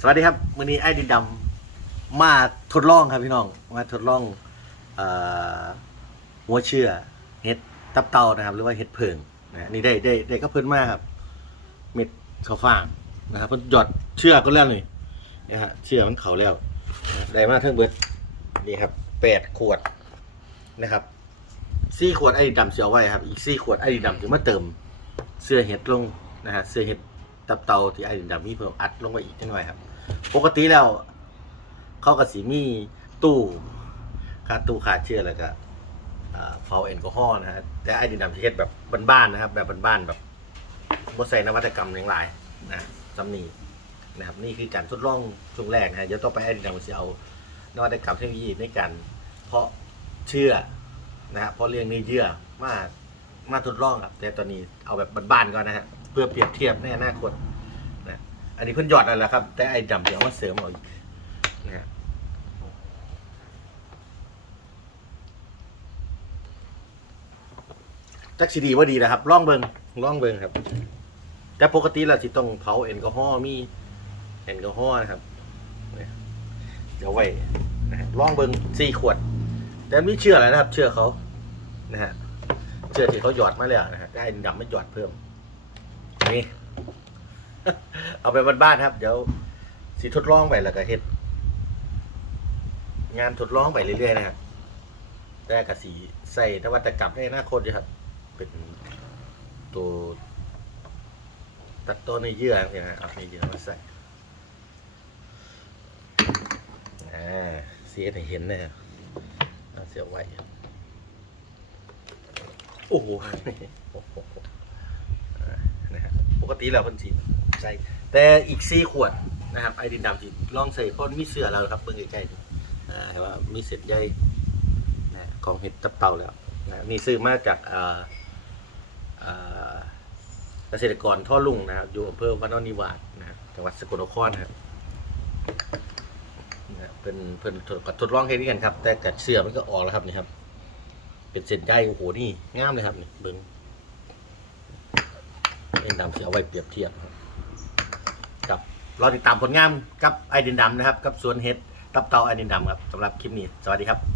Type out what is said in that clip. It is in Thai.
สวัสดีครับวันนี้ไอ้ดินดำมาทดลองครับพี่น้องมาทดลองเอ่อหัวเชื่อเห็ดตับเต่านะครับ หรือว่าเห็ดเพิงนะนี่ได้ได้ได้ก็เพิ่นมากครับ เม็ดข้าวฟ่างนะครับเพิ่นหยอดเชื่อก็แล้วนี่นะฮะเชื่อมันเขาแล้วได้มาเท่งเบิดนี่ครับแปดขวดนะครับสี่ขวดไอ้ดินดำเสียไว้ครับ อีกสี่ขวดไอ้ดินดำถึงมาเติมเสื้อเห็ดลงนะฮะเสื้อเห็ด ตับเตาที่ไอ้ดินดำมีเพิ่มอัดลงไปอีกนิดหน่อยครับ ปกติแล้วเขากับสีมีตู้คาตู้ขาดเชื้อแล้วก็อ่าเฟาแอลกอฮอล์นะฮะแต่ไอ้ดินดำที่เฮ็ดแบบบ้านๆนะครับ แบบบ้านๆแบบบ่ใส่นวัตกรรมอย่างหลายนะจำนี้นะครับนี่คือการทดลองช่วงแรกนะฮะเดี๋ยวต่อไปไอ้ดินดำจะเอานวัตกรรมเทคโนโลยีในการเพาะเชื่อนะฮะเพราะเลี้ยงเนื้อเยื่อมามาทดลองครับ แต่ตอนนี้เอาแบบบ้านๆก่อนนะฮะ พื่อเปรียบเทียบในอนาคตนะอันนี้เพิ่นหยอดแล้วแหละครับ แต่ไอ้ดำเดี๋ยวมาเสริมเอาอีกนะจักสีดีว่าดีนะครับล่องเบิงล่องเบิงครับ แต่ปกติเราสิต้องเผาแอลกอฮอล์มีแอลกอฮอล์นะครับเดี๋ยวไว้นะฮะล่องเบิงสี่ขวด แต่ไม่เชื่ออะไรนะครับ เชื่อเขานะฮะเชื่อที่เขาหยอดมาแล้วนะฮะไอ้ดำไม่หยอดเพิ่ม นี่ เอาไปบ้านๆครับ เดี๋ยวสิทดลองไปแล้วก็เฮ็ด งานทดลองไปเรื่อยๆนะครับแต่กับสีใส่นวัตกรรมในอนาคตอยู่ครับ เป็นตัวตัดต้นในเยื่ออะไรนะเอาในเยื่อมาใส่อ่าเสียให้เห็นนะครับเสียไว้โอ้โห ปกติเราคนสีใส่แต่อีกสี่ขวดนะครับไอดินดำสีลองใส่พราะมีเสื้อแล้วครับเบิ่งใกล้ๆดูอ่าเห็นว่ามีเศษใยนะของเห็ดตับเต่าแล้วนะนี่ซื้อมาจากอ่าอ่าเกษตรกรท่อลุงนะครับอยู่อำเภอวันนนิวาสนะครับจังหวัดสกลนครนะครับนะเป็นเพิ่นทดทดลองเฮ็ดด้วยกันครับ แต่กัดเสื้อมันก็ออกแล้วครับนี่ครับ เป็นเส้นใยโอ้โหนี่งามเลยครับนี่เบิ่ง เป็นดำที่เอาไว้เปรียบเทียบครับกับเราติดตามผลงานกับไอดินดำนะครับ กับสวนเห็ดตับเตาไอดินดำครับสำหรับคลิปนี้ สวัสดีครับ